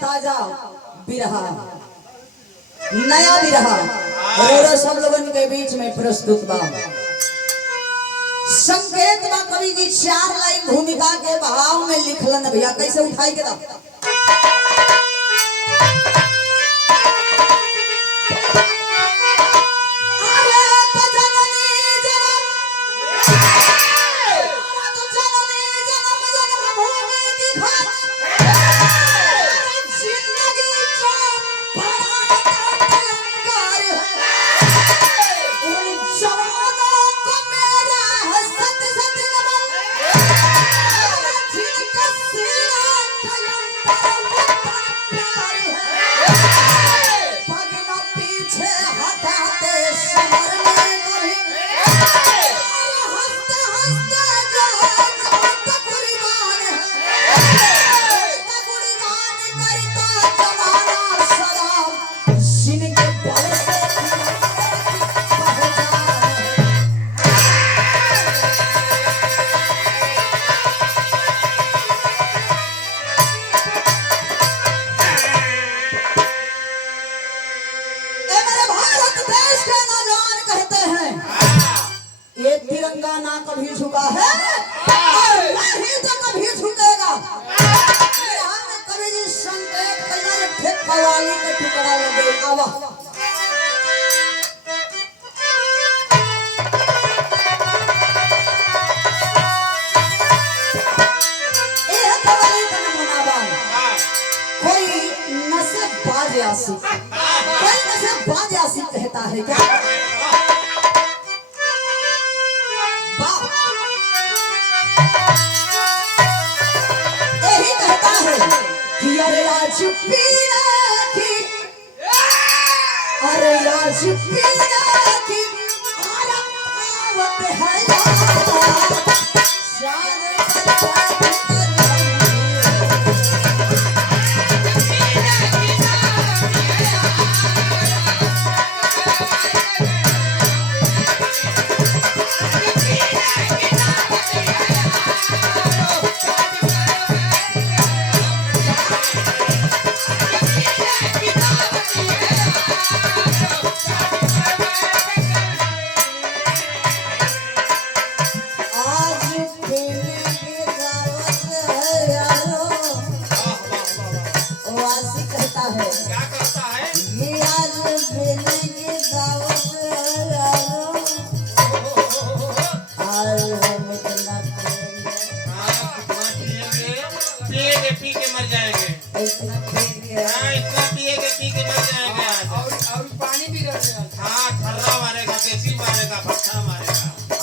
ताजा बिरहा, नया बिरहा और सब लोगन के बीच में प्रस्तुत बा। संकेत बा कवि जी 4 लाइन भूमिका के भाव में लिखलन भैया, कैसे उठाई के दा। तिरंगा ना कभी झुका है और नहीं तो कभी झुकेगा। यहाँ में कवि जी संकेत कइला थे कवाली के टुकड़ा लगे आवा। ये कवाली का नमूना बा। कोई नशे बाज आसी, कोई नशे बाज आसी कहता है क्या? अरे आज पीना की, अरे आज पीना की आवत है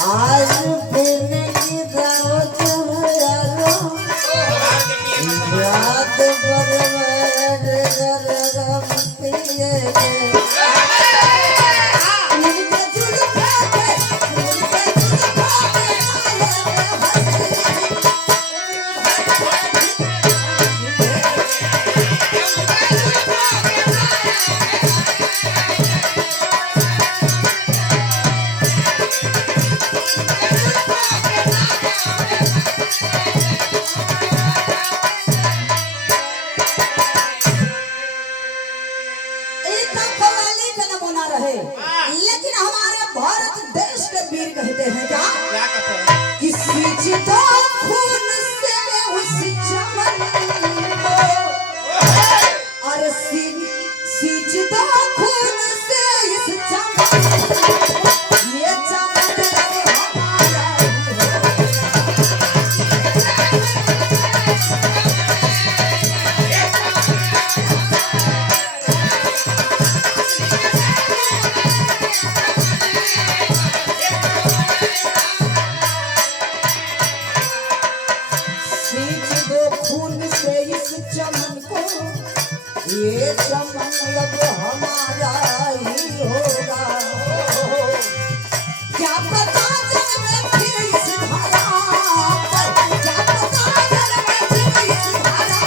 आज पीने की दावत है यारो, रात भर गरम पिएंगे। लेकिन हमारे भारत देश के वीर कहते हैं क्या? कि सींचता खून से उस चमन को, और सींचता खून से इस चमन को, ये चमन हमारा ये चमन अब हमारा ही होगा। क्या पता जग में फिर इस धारा पर, क्या पता जग में फिर इस धारा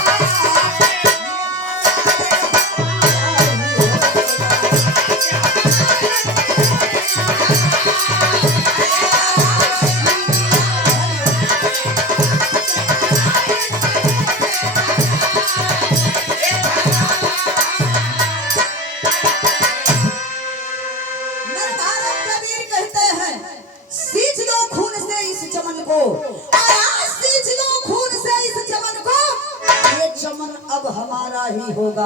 हमारा ही होगा।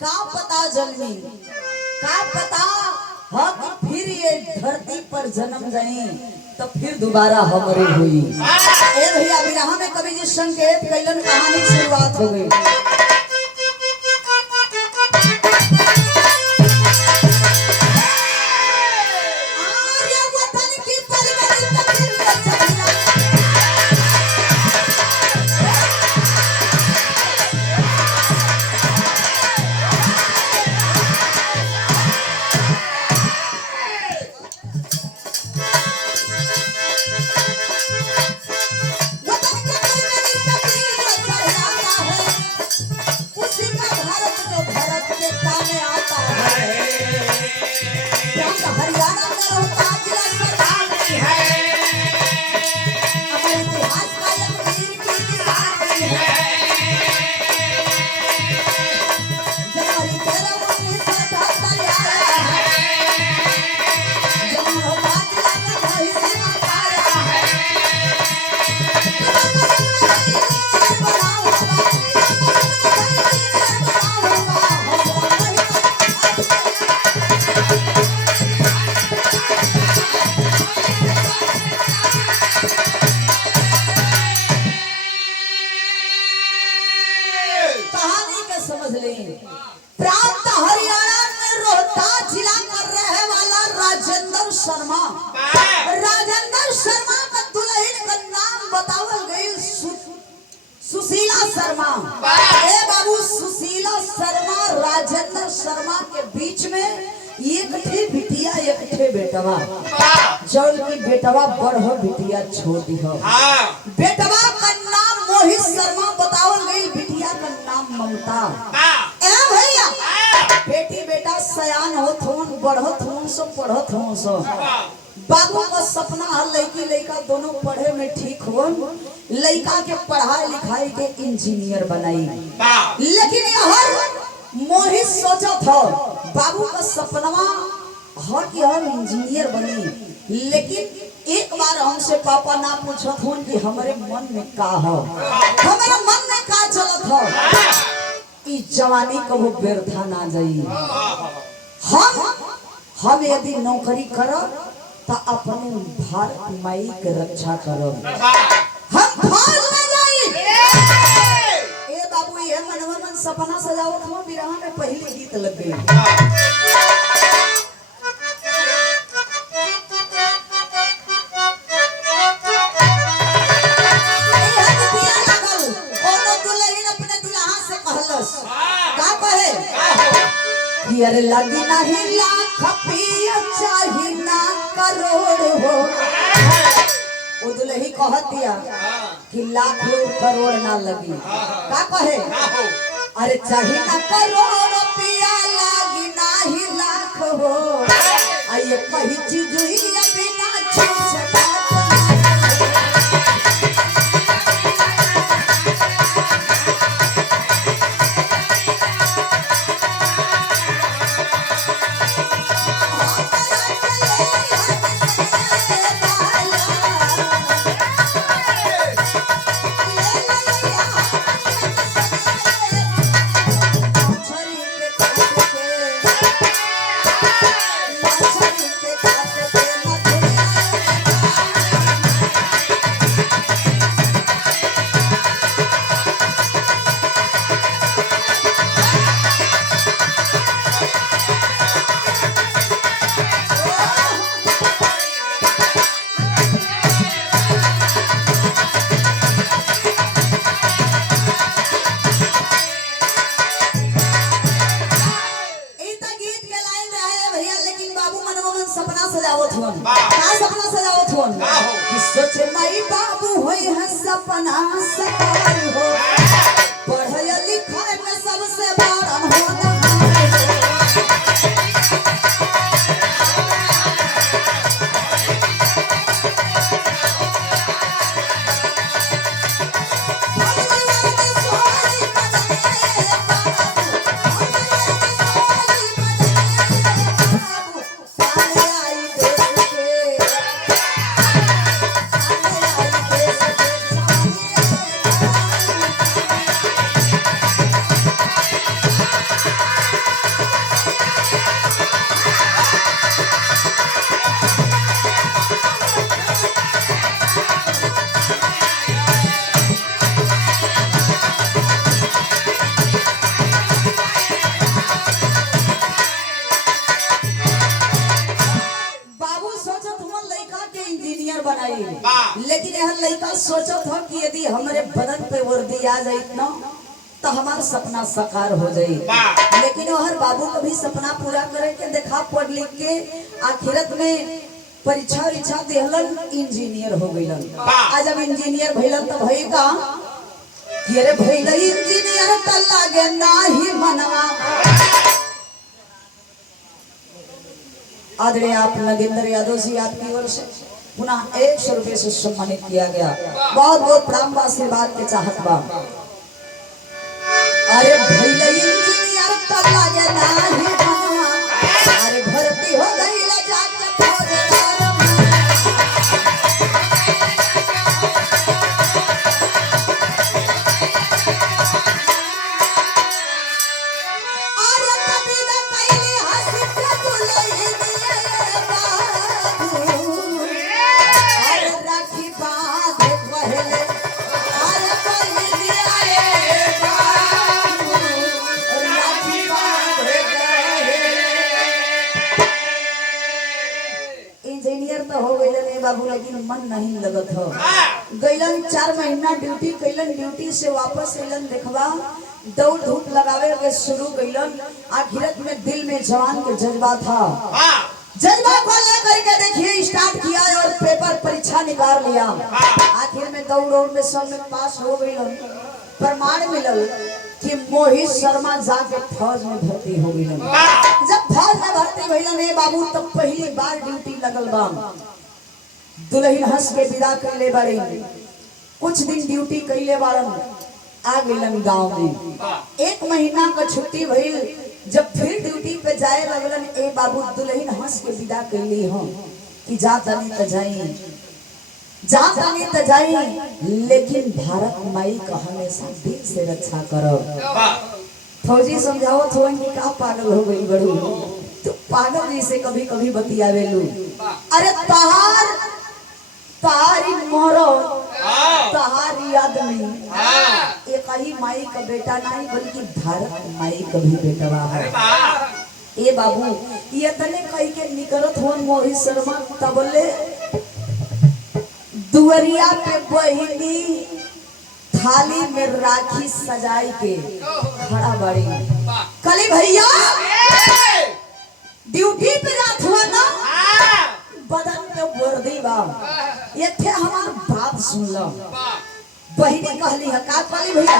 का पता जन्मी, का पता हाँ कि फिर ये धरती पर जन्म जाए तो फिर दोबारा हमरे हुई। ए भैया विरह में कवि जी संकेत कैलन, कहानी की शुरुआत हो गई। प्रांत हरियाणा में रोहतास जिला में रहे वाला राजेंद्र शर्मा। राजेंद्र शर्मा का दुल्हन का नाम बतावल गई सुशीला शर्मा। ए बाबू सुशीला शर्मा राजेंद्र शर्मा के बीच में एक ठे बिटिया एक ठे बेटवा। जौन की बेटवा बड़ हो बिटिया छोटी हो। बेटवा का नाम मोहित शर्मा बतावल गई, बिटिया का नाम ममता। भैया बेटी बेटा सयान होत होन, बढ़त होन सो, पढ़त होन सो। बाबू का सपना है लड़की लड़का दोनों पढ़े में ठीक हो, लड़का के पढ़ाई लिखाई के इंजीनियर बनाई। लेकिन हर मोहित सोचा था बाबू का सपनवा हर कि हम इंजीनियर बनी। लेकिन एक बार हमसे पापा ना पूछत होन कि हमारे मन में का हो, हमारे मन में का चलत हो। ई जवानी कबो व्यर्था ना जाई। हम यदि नौकरी करब तो अपने भारत माई के रक्षा करब, हम फौज में जाई। ए बाबू ये मनवा मन सपना सजावत हो, विरह में पहले गीत लग गई। अरे लगी नहीं लाख पिया चाही ना करोड़ हो। वो दुल्ही कह दिया कि लाख करोड़ ना लगी। का कहे अरे चाही ना करोड़ पिया लगी नहीं लाख हो। आइए कही चीज हुई बिना छूछ लड़का सोचत हो कि यदि हमारे बदन पे वर्दी आ जाए ना तो हमारा सपना साकार हो जाए, लेकिन हर बाबू को भी सपना पूरा करे के देखा, पढ़ लिख के आखिरत में परीक्षा देहलन, इंजीनियर हो गइलन। आज जब इंजीनियर भइलन तो भई का कि अरे भइल इंजीनियर त लागे नाही मनवा। आदरणीय आप नगेंद्र यादव जी आपकी ओर से पुनः 100 रुपये से सम्मानित किया गया। बहुत बहुत प्रणाम आशीर्वाद के चाहत बा। अरे भइल इंजीनियर त लागे नाही मनवा, अरे भर्ती हो गइल जाके फौजदार में। अरे कभी न कइली हंसी के दुलई दिए बाबू, अरे राखी बांध पहले, अरे पहली आए बाबू, राखी बांध पहले। इंजीनियर तो हो गइलन बाबू, लेकिन मन नहीं लगत हो। गइलन 4 महीना ड्यूटी कैलन, ड्यूटी से वापस अइलन, देखवा दौड़ धूप लगावे के शुरू कैलन। आखिरत में दिल में जवान के जज्बा था, जज्बा को लेकर के देखिए स्टार्ट किया और पेपर परीक्षा निकाल लिया। आखिर में दौड़ में सब में पास हो गइलन। प्रमाण मिलल कि मोहित शर्मा जाके फौज में भर्ती हो गइलन। जब फौज में भर्ती भइलन ए बाबू तब पहली बार ड्यूटी लगल बा। दुल्हन हंस के विदा कैले बाड़ी, कुछ दिन ड्यूटी कैले बाड़न, आ गइलन गांव में। 1 महीना का छुट्टी भइल, जब फिर ड्यूटी पे जाए लगलन ए बाबू दुल्हन हंस के विदा कैली हो कि जा तनी त जाई, जा तनी त जाई, लेकिन भारत माई का हमेशा दिल से रक्षा करो। फौजी समझावत हो कि का पागल हो गई बड़ू, तू पागल जैसे कभी कभी बतियावेलू। अरे तहारी मोरो तहारी आदमी एक ही माई का बेटा नहीं बल्कि भारत माई का भी बेटा है। ए बाबू ये तने कही के निकलत हो मोहित शर्मा तबले दुवरिया पे बहिनी थाली में राखी सजाई के खड़ा बड़ी। कली भैया ड्यूटी पे जात हुआ ना, बदन पे वर्दी बा, ये थे हमार बात सुन लो। बहिनी कहली है का कली भैया,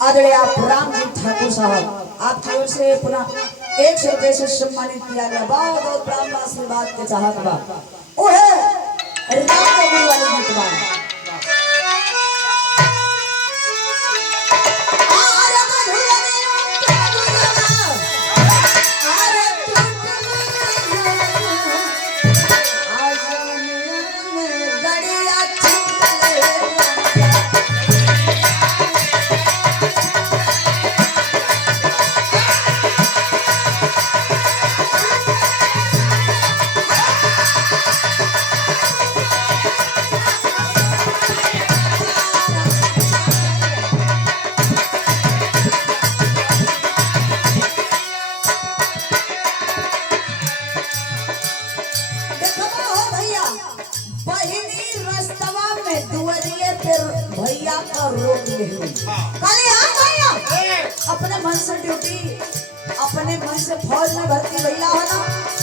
आदरणीय आप राम जी ठाकुर साहब आपकी ओर से पुनः 100 रुपये से सम्मानित किया गया। बहुत बहुत प्राण आशीर्वाद के चाहत बा। ओ है राम गुरु वाली गीत बा। भैया का रोक ले काली। हाँ भैया अपने मन से ड्यूटी, अपने मन से फौज में भर्ती भैया हो ना,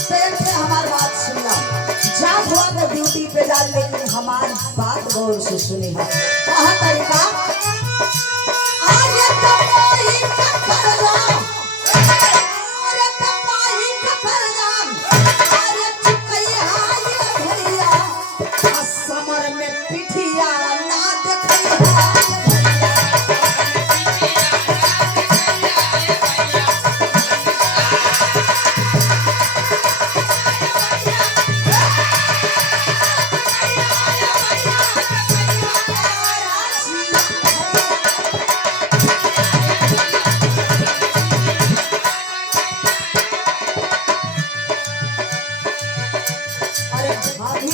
तो हमारी बात सुनना। जा हुआ तो ड्यूटी पे जा, लेकिन हमारी बात गौर से सुनी है। कहा तरीका आज तमाही का करना, अरे तमाही का करना, अरे चुकैया ये भैया समर में पिठिया ना देखैया। भाभी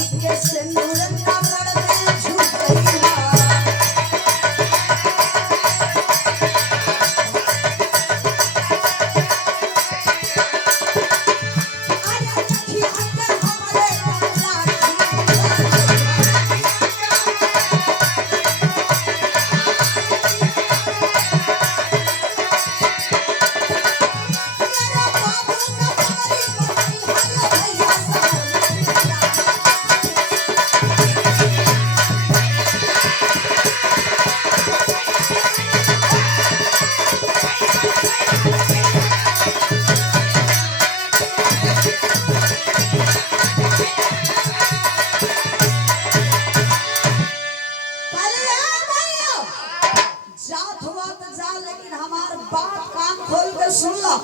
हुआ तो जा, लेकिन हमार बात कान खोल के सुन लो।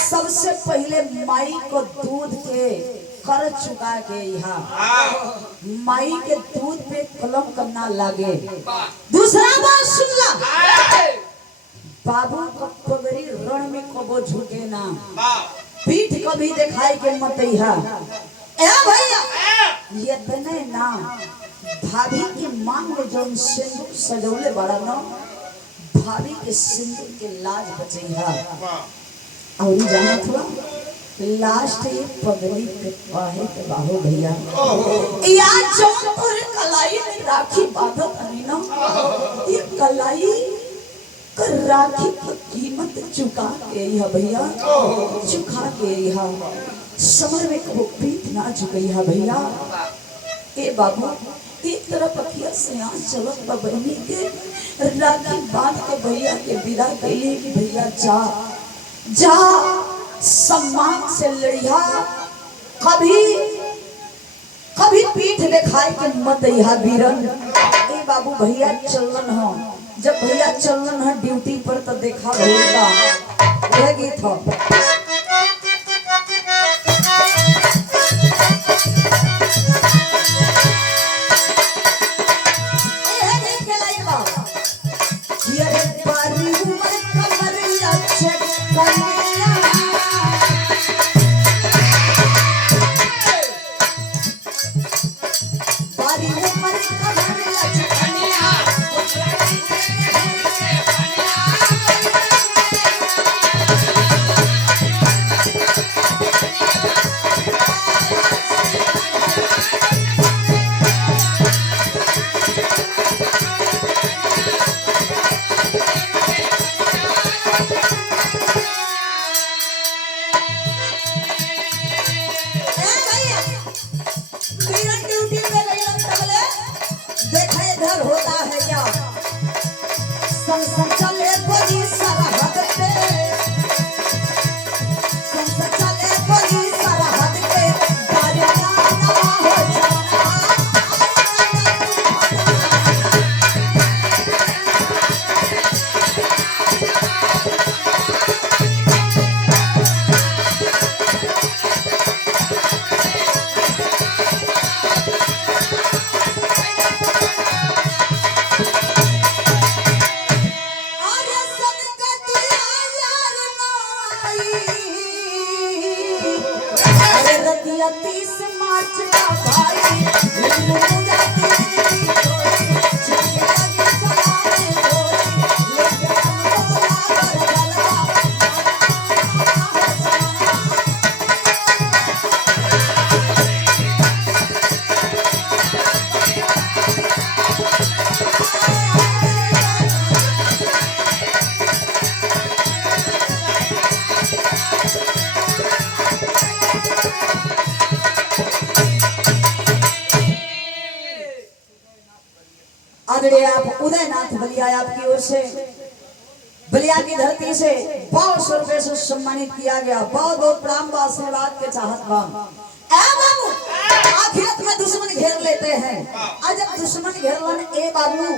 सबसे पहले माई को दूध के कर चुका के यहाँ माई के दूध पे कलम करना लागे। दूसरा बात सुन लो, बाबू को पगड़ी रण में कबो झुके ना, पीठ कभी दिखाई के मत भैया। ये तने ना भाभी की मांग में जो सिंदूर सजौले बड़ा ना, भाभी के सिंदूर के लाज बचैहा। और जाना थोड़ा लास्ट ये पगड़ी पे पाहे के बाहो भैया, या जो तोरे कलाई में राखी बांधत हनी ना, ये कलाई कर राखी की कीमत चुका के यह भैया, चुका के यह समर में कबो पीठ ना चुकई है भैया। ए बाबू एक तरफ अखिया से यहाँ चलत बा बहनी के राखी बांध के भैया के विदा कैली कि भैया जा जा सम्मान से लड़िया, कभी कभी पीठ दिखाई के मत यहाँ बीरन। ए बाबू भैया चलन हो, जब भैया चलन है ड्यूटी पर तो देखा भैया यह गीत हो। आदरणीय आप उदयनाथ बलिया आपकी ओर से बलिया की धरती से बहुत सौ रुपए से सम्मानित किया गया। बहुत बहुत प्रणाम व आशीर्वाद के चाहत बाबू। आखिरत में दुश्मन घेर लेते हैं, आज जब दुश्मन घेरलन ए बाबू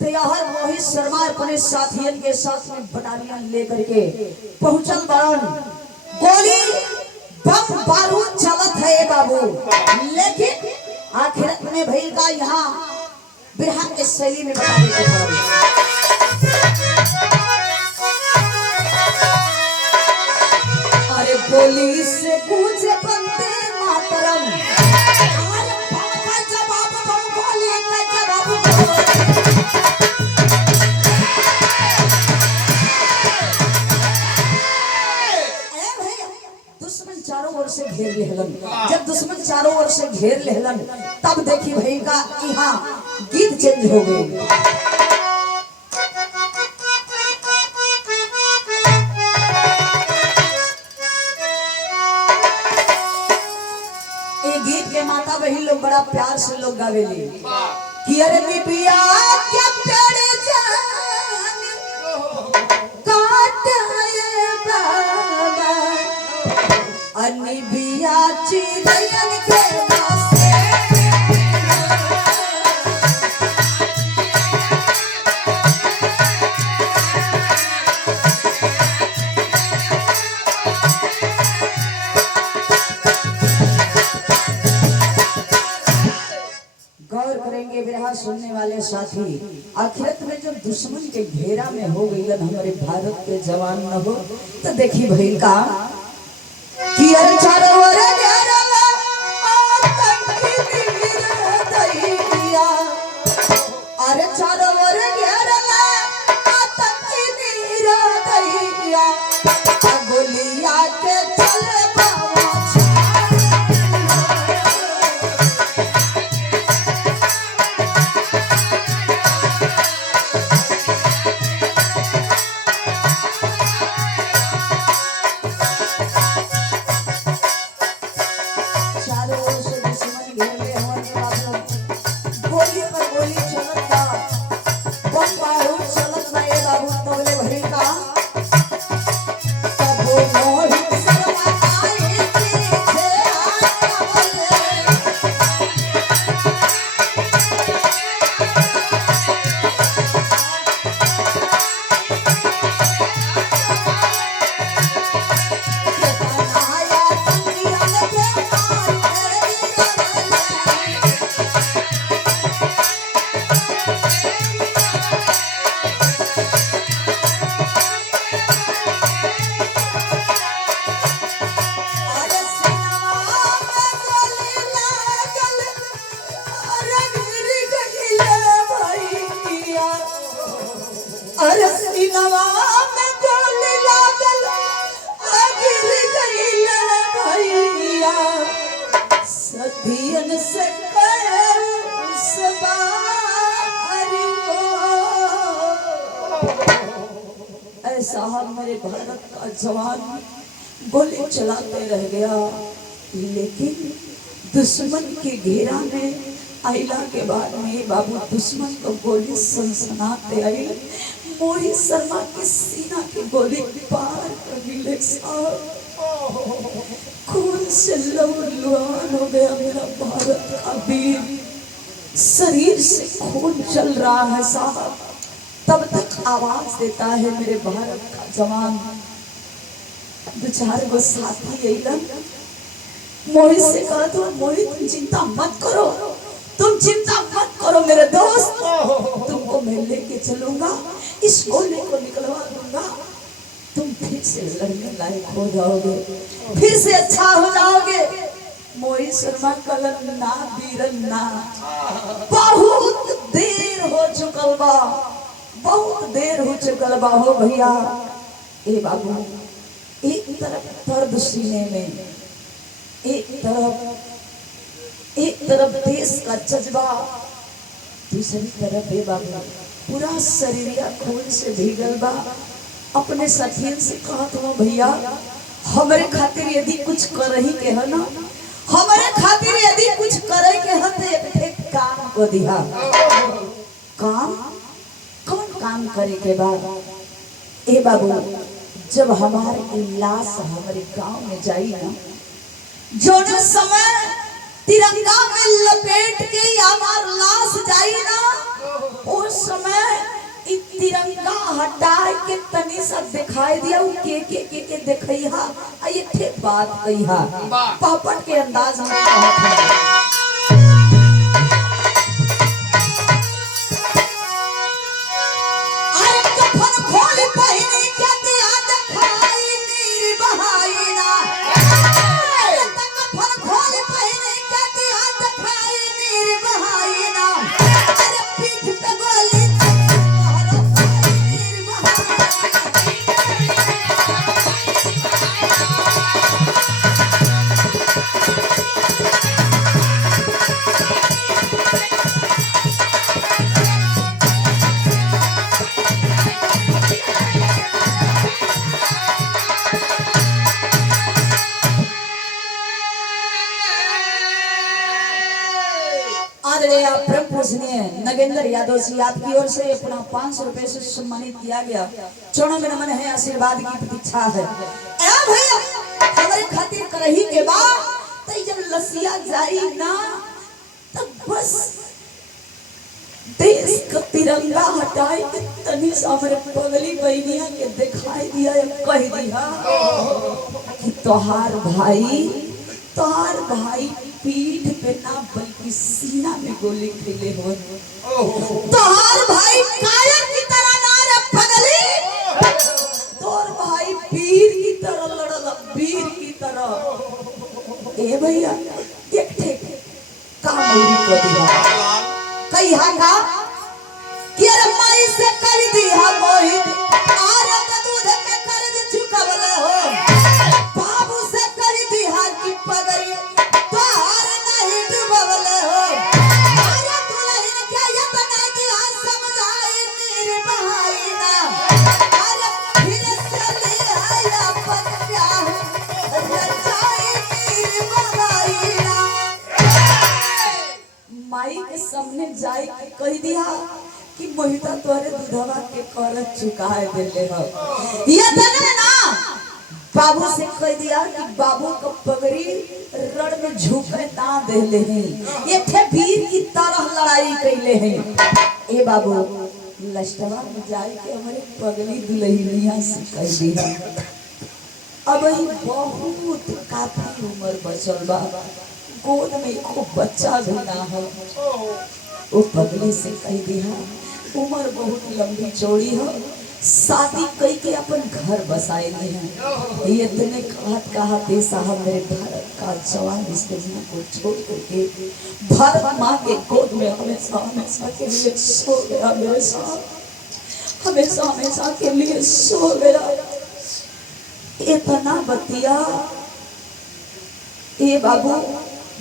तो यह मोहित शर्मा अपने साथियन के साथ में बटालियन लेकर के पहुंचल बड़न। गोली बम बारूद चलत है बाबू, लेकिन आखिरत में भैया का यहाँ बिरहा के शैली में बता देते। अरे गोली से पूछे बंदे मातरम, अरे बम का जवाब बम, गोली का जवाब दुश्मन चारों ओर से घेर लेहलन। जब दुश्मन चारों ओर से घेर लेहलन तब देखी भाई का यहाँ गीत चेंज हो गए। ये गीत के माता बहन लोग बड़ा प्यार से लोग गावेली कि अरे बिटिया क्या प्यारे जान काटाए बाबा, अन्नी बिया चिड़ियन के साथी आखिरत में जब दुश्मन के घेरा में हो गई हमारे भारत के जवान न हो तो देखी भाई का कि चारों ओर घेरा ला आतंकी तीर दैया अरे चारों ओर घेरा ला आतंकी तीर दैया गोलियां के चले साहब मेरे भारत का जवान गोली चलाते रह गया लेकिन दुश्मन के घेरा में आइला के बाद में बाबू दुश्मन को गोली सनसनाते आई मोरी शर्मा के सीना की गोली पार कर मिले साहब खून से लहूलुहान हो गया मेरा भारत का वीर शरीर से खून चल रहा है साहब तब तक आवाज देता है मेरे भारत का जवान दो चार गो साथी अइलन मोहित से कहा तो मोहित तुम चिंता मत करो मेरे दोस्त तुमको मैं लेके चलूंगा इस गोले को निकलवा दूंगा तुम फिर से लड़ने लायक हो जाओगे फिर से अच्छा हो जाओगे मोहित शर्मा कलम ना बीरन ना बहुत देर हो चुकल बा बहुत देर हो चुकल बा हो भैया ए बाबू एक तरफ दर्द सीने में एक तरफ देश का जज्बा दूसरी तरफ ए बाबू पूरा शरीरिया खून से भीगल बा अपने साथियों से कहा तो भैया हमारे खातिर यदि कुछ कर ही के है ना हमारे खातिर यदि कुछ करे के है तो एक काम को दिया काम कौन काम करे के बाद ए बाबू जब हमारे लाश हमारे गांव में जाई ना जो न समय तिरंगा में लपेट के हमार लाश जाई ना उस समय तिरंगा हटा के तनी सा दिखाई दिया के देखइहा आ ये ठे बात कहिहा पापड़ के अंदाज में नगेंद्र यादव जी आपकी ओर से अपना 500 रुपए से सम्मानित किया गया चरणों में नमन है आशीर्वाद की प्रतीक्षा है भैया हमारे खातिर करही के बाद तो जब लसिया जाई ना तब बस देश का तिरंगा हटाए तनी से हमारे पगली बहनिया के दिखाई दिया कह दिया कि तोहार भाई पीठ पे ना बल्कि सीना में गोली खेले हो तोहार भाई कायर की तरह ना रे पगली, तोर भाई वीर की तरह लड़ल, वीर की तरह। ए भैया देख देख का मौरी को दिया कई हांगा कि अरे माई से कर दिया मोहित आरे तो दूध में कर्ज चुकावले हो, बाबू से कर दिया कि पगड़ी तोहार नहीं डुबवले हो, अरे दुल्हन क्या ये बना दिया समझाई मेरे भाई ना, अरे फिर से ले आया पन प्यार रचाई मेरे भाई ना। माई के सामने जाए कह दिया कि मोहिता तोरे दूधवा के कर्ज चुकाए देले हो, ये तने ना बाबू से कह दिया कि बाबू को पगड़ी रण में झुके ना देले हैं, ये थे वीर की तरह लड़ाई कैले हैं। ए बाबू लष्टवा में जाए के हमारे पगड़ी दुल्हनिया से कह दिया अब ही बहुत काफी उम्र बचल बा, गोद में एको बच्चा भी ना हो, वो पगली से कह दिया उम्र बहुत लंबी चौड़ी हो, शादी कई के अपन घर बसाए हैं। ये इतने कहा साहब मेरे भारत का जवान इस दुनिया को छोड़ करके भारत माँ के गोद में हमेशा हमेशा के लिए सो गया, मेरे साथ हमेशा हमेशा के लिए सो गया। इतना बतिया ए बाबू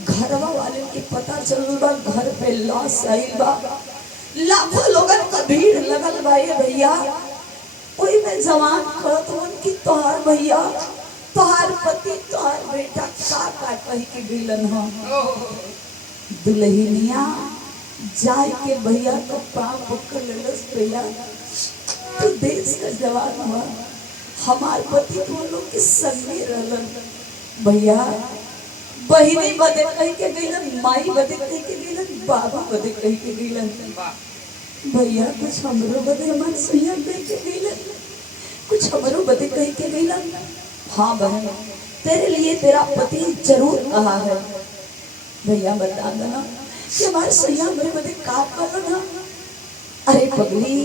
घरवा वाले के पता चल बा, घर पे लाश आई बा, लाखों लोगन का भीड़ लगल बा। ये भैया कोई में जवान कहत उनकी तोहार भैया तोहार पति तोहार बेटा का कही के बिलन हो, दुल्हनिया जाए के भैया का पाँव पकड़ लेलस, भैया तू देश का जवान हुआ, हमार पति तो लोग के संगे रहलन, भैया बहिनी बदे कही के गईलन, माई बदे कही के गईलन, बाबा बदे कही के गईलन, भैया कुछ हमरो बदे हमार सैया कही के गईलन, कुछ हमरो बदे कही के गईलन। हाँ बहन तेरे लिए तेरा पति जरूर कहा है, भैया बता देना कि हमारे सैया मेरे बदे का करना। अरे पगली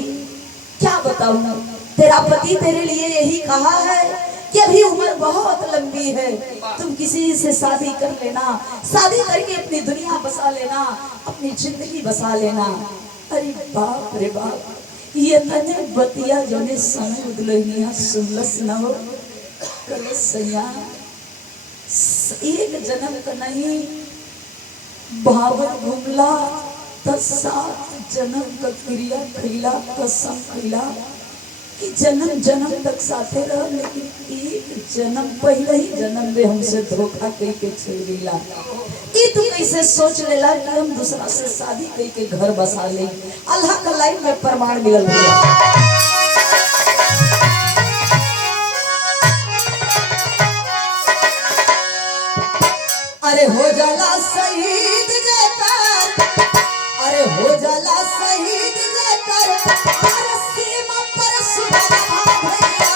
क्या बताऊं, तेरा पति तेरे लिए यही कहा है कि अभी उम्र बहुत लंबी है, तुम किसी से शादी कर लेना, शादी करके अपनी दुनिया बसा लेना, अपनी जिंदगी बसा लेना। अरे बाप रे बाप, ये तने बतिया जोने समय दुल्हनिया सुनलस न हो, कल सैया एक जन्म का नहीं भावर घुमला तो 7 जन्म का क्रिया खैला, कसम खैला कि जन्म जन्म तक साथे रह, लेकिन एक जन्म पहले ही जन्म में हमसे धोखा कई के छेड़ दिला। ये तू कैसे सोच लेला कि हम दूसरा से शादी कई के घर बसा ले? अल्लाह का लाइन में प्रमाण मिलल है। अरे हो जाला शहीद जेकर, अरे हो जाला शहीद जेकर, अरे सीमा पर सुबह भैया,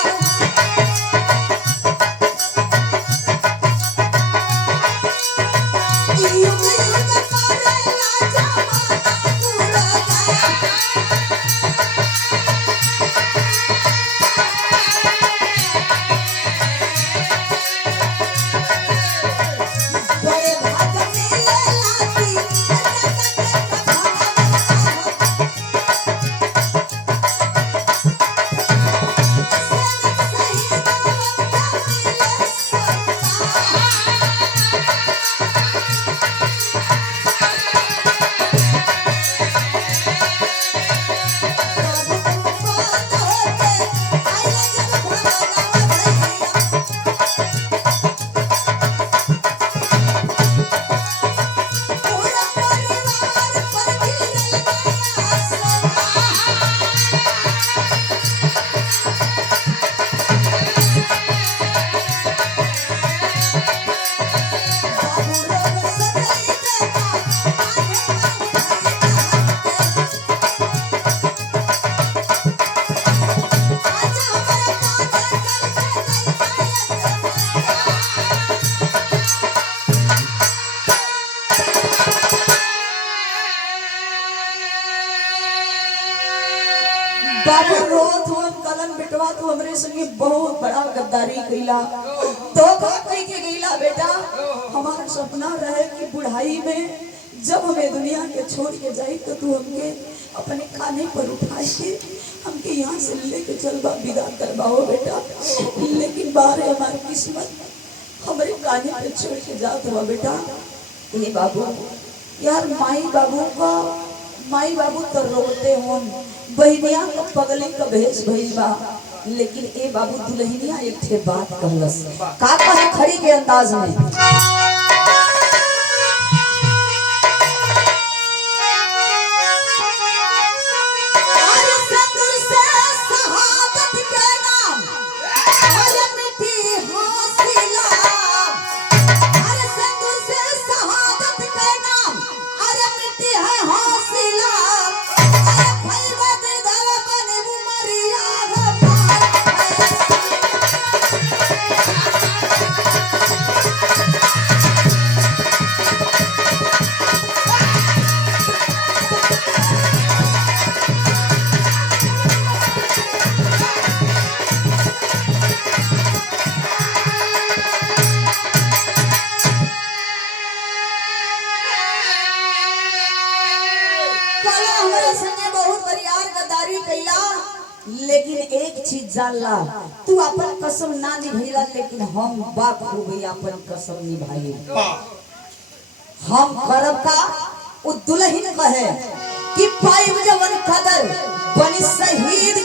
युग युग करेला जमाना पूरा। बाबू रोत हुआ कलन बेटवा तू हमरे संगे बहुत बड़ा गद्दारी कइला धोखा कई के गइला बेटा। हमारा सपना रहे कि बुढ़ाई में जब हमें दुनिया के छोड़ के जाई तो तू हमके अपने काने पर उठाई के हमके यहाँ से लेके चलबा विदा करवाओ बेटा। लेकिन बाहर हमारी किस्मत हमारे काने पे छोड़ के जात हुआ बेटा। ये बाबू यार माई बाबू तो रोते हों बहनिया का पगले का भेष भइल बा। लेकिन ए बाबू दुल्हनिया एक ठे बात कहलस का कहे खड़ी के अंदाज में। लेकिन एक चीज जान ला तू अपन कसम ना निभैला लेकिन हम बाखूबी अपन कसम निभाई। हम करब का उ दुल्हन कहे कि पाई जवन कदर बनी शहीद